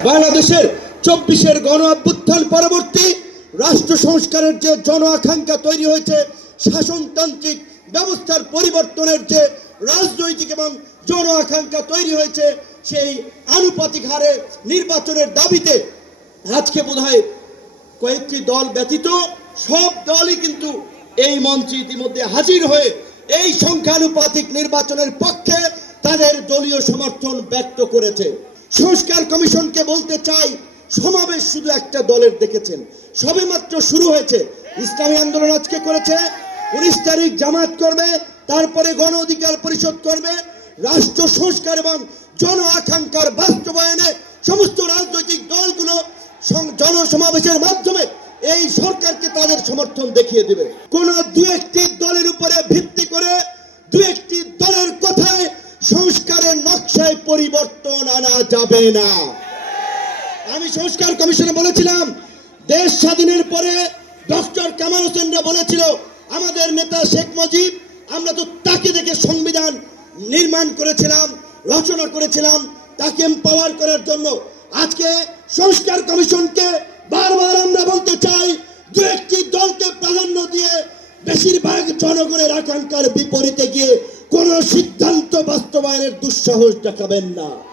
বাংলাদেশের 24-এর গণ অভ্যুত্থান পরবর্তী রাষ্ট্র সংস্কারের যে জন আকাঙ্ক্ষা তৈরি হয়েছে, শাসনতান্ত্রিক ব্যবস্থার পরিবর্তনের যে রাজনৈতিক এবং জন আকাঙ্ক্ষা তৈরি হয়েছে, সেই আনুপাতিক হারে নির্বাচনের দাবিতে আজকে বোধহয় কয়েকটি দল ব্যতীত সব দলই কিন্তু এই মঞ্চে ইতিমধ্যে হাজির হয়ে এই সংখ্যানুপাতিক নির্বাচনের পক্ষে তাদের দলীয় সমর্থন ব্যক্ত করেছে। সংস্কার কমিশনকে বলতে চাই, সমাবেশ শুধু একটা দলের দেখেছেন, সবেমাত্র শুরু হয়েছে। ইসলামী আন্দোলন আজকে করেছে, 19 তারিখ জামাত করবে, তারপরে গণ অধিকার পরিষদ করবে। রাষ্ট্র সংস্কার এবং জন আকাঙ্ক্ষার বাস্তবায়নে সমস্ত রাজনৈতিক দলগুলো জনসমাবেশের মাধ্যমে এই সরকারকে তাদের সমর্থন দেখিয়ে দেবে। কোন দু একটি দলের উপরে ভিত্তি করে দু একটি দলের কথায় সংস্কারের নকশায় পরিবর্তন আনা যাবে না। আমি সংস্কার কমিশনে বলেছিলাম, দেশ স্বাধীনের পরে ডক্টর কামাল হোসেনরা বলেছিল আমাদের নেতা শেখ মুজিব, আমরা তো তাকে দেখে সংবিধান নির্মাণ করেছিলাম, রচনা করেছিলাম তাকে এম্পাওয়ার করার জন্য। আজকে সংস্কার কমিশনকে বারবার আমরা বলতে চাই, দু একটি দলকে প্রাধান্য দিয়ে বেশিরভাগ জনগণের আকাঙ্ক্ষার বিপরীতে গিয়ে কোন সিদ্ধান্ত বাস্তবায়নের দুঃসাহস দেখাবেন না।